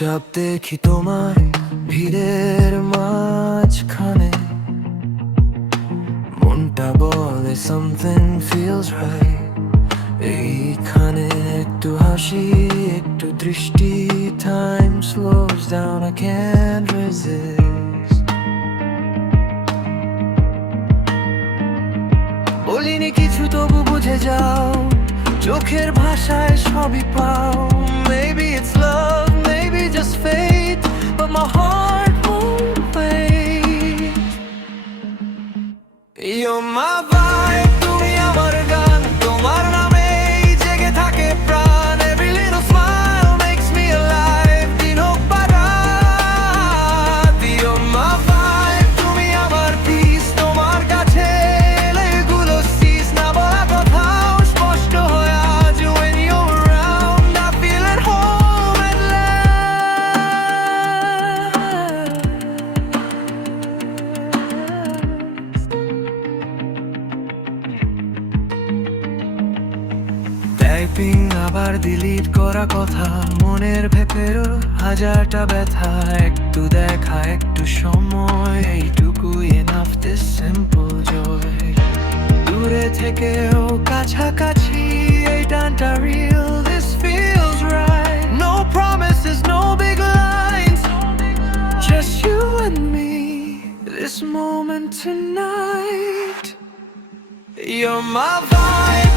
চুপচাপ দেখি তোমায় ভিড়ের মাঝখানে, মনটা বলে something feels right। এইখানে একটু হাসি, একটু দৃষ্টি, time slows down, I can't resist। বলিনি কিছু তবু বুঝে যাও, চোখের ভাষায় সবই পাও। Maybe it's love, maybe just fate, but my heart won't wait। You're my vibe, তুমি আমার গান, তোমার নামেই জেগে থাকে প্রাণ। Every little smile makes me alive, দিন হোক বা রাত। You're my vibe, তুমি আমার peace, তোমার কাছে এলে এগুলো cease। না বলা কথাও স্পষ্ট হয় আজ, when you're around I feel at home at last। Typing আবার ডিলিট করা কথা, মনের ভেতরেও হাজারটা ব্যথা। একটু দেখা, একটু সময়, এইটুকুই enough, this simple joy। দূরে থেকেও কাছাকাছি, এই টানটা real, this feels right। No promises, no big lines, just you and me, this moment tonight। You're my vibe,